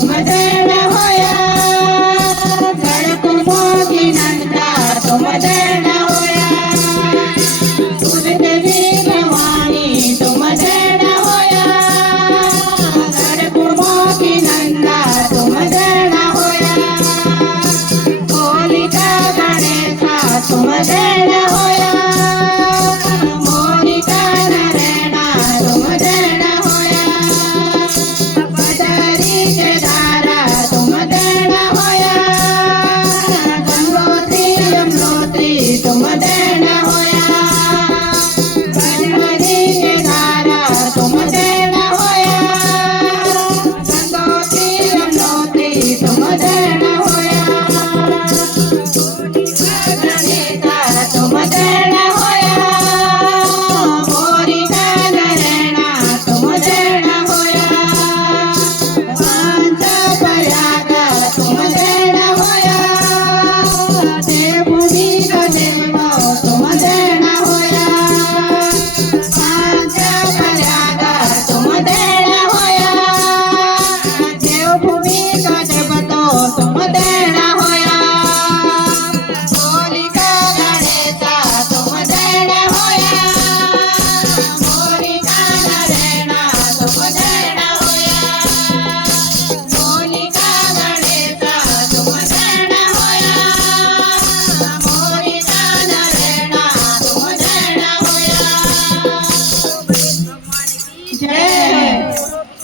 तुम देण होया धड़को मोगी नंदा तुम देण होया देवी भवानी तुम देण होया धड़को मोगी नंदा तुम देण होया होलिका गणेशा तुम देण होया मोनिका नरेणा तुम देण होया पदरी के धारा तुम देण होया गंगोत्री यमुनोत्री तुम देण होया पदरी के धारा तुम देण होया गंगोत्री यमुनोत्री तुम देण होया गणेशा तुम देण होया मोनिका नरेणा तुम देण होया पंच प्रयाग तुम देण होया